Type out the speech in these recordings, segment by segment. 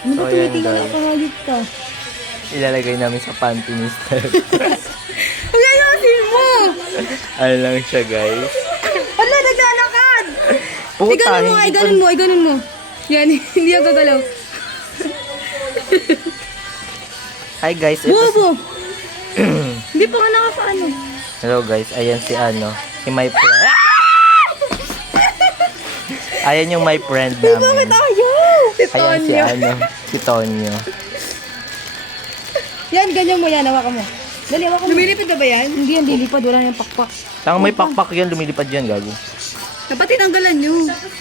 Ano ba So, yan, tumitingin guys. ako, hayop ka? Ilalagay namin sa panty ni Steph. Ang ayasin mo! Ano lang siya, guys. Ano, naglalakad! Puta, Iganon mo, hindi iganon mo, iganon mo. Yan, hindi ako gagalaw. Hi, guys. Ito Bobo! Hindi pa nga nakapaano. Hello, guys. Ayan si si my friend. Ayan yung my friend namin. Bakit ayaw? Ayan si Tonyo. Yan, ganyan mo yan, hawakan mo. Dali, hawakan mo. Lumilipad ba yan? Hindi yan, lilipad. Wala nang pakpak. Tanga may pakpak yan, lumilipad yan, gago. Dapat tinanggalan nyo.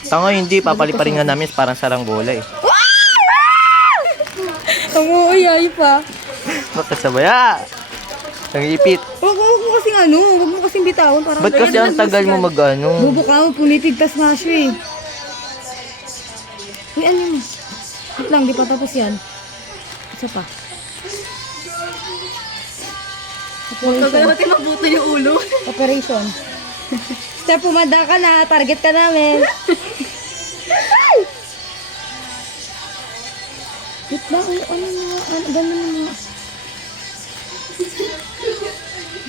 Tanga hindi, papaliparin nga namin parang saranggola eh. Ang uuyay pa. Makasabaya! Ang ipit. Huwag mo kasing huwag mo kasing bitawan. Parang Ba't kasi ang tagal mo mag-ano? Bubo ka mo, pumipigtas nga siya eh. Uy, ano mo? Wait lang, di pa tapos yan. Isa pa. Operation. mabuto yung ulo. Operation. Step, pumanda ka na. Target ka namin. Wait lang, ano nga, ganun nga.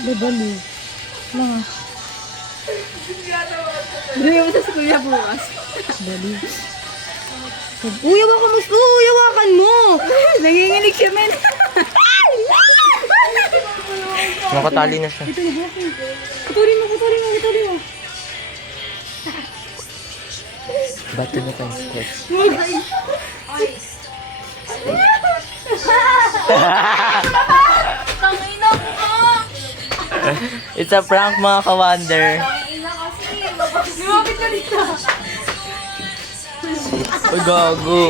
Babali. Lang ah. Bili mo sa kuya bukas. Bali. Uy, hawakan mo. Uy, hawakan mo. Nanginginig siya, men. Nakatali na siya. Ito na, hawakan. Putulin mo. Bato na tayo, Steph. Tangina mo ka. It's a prank, mga ka-wonder. Tangina kasi. Lumapit ka dito. Uy, gago.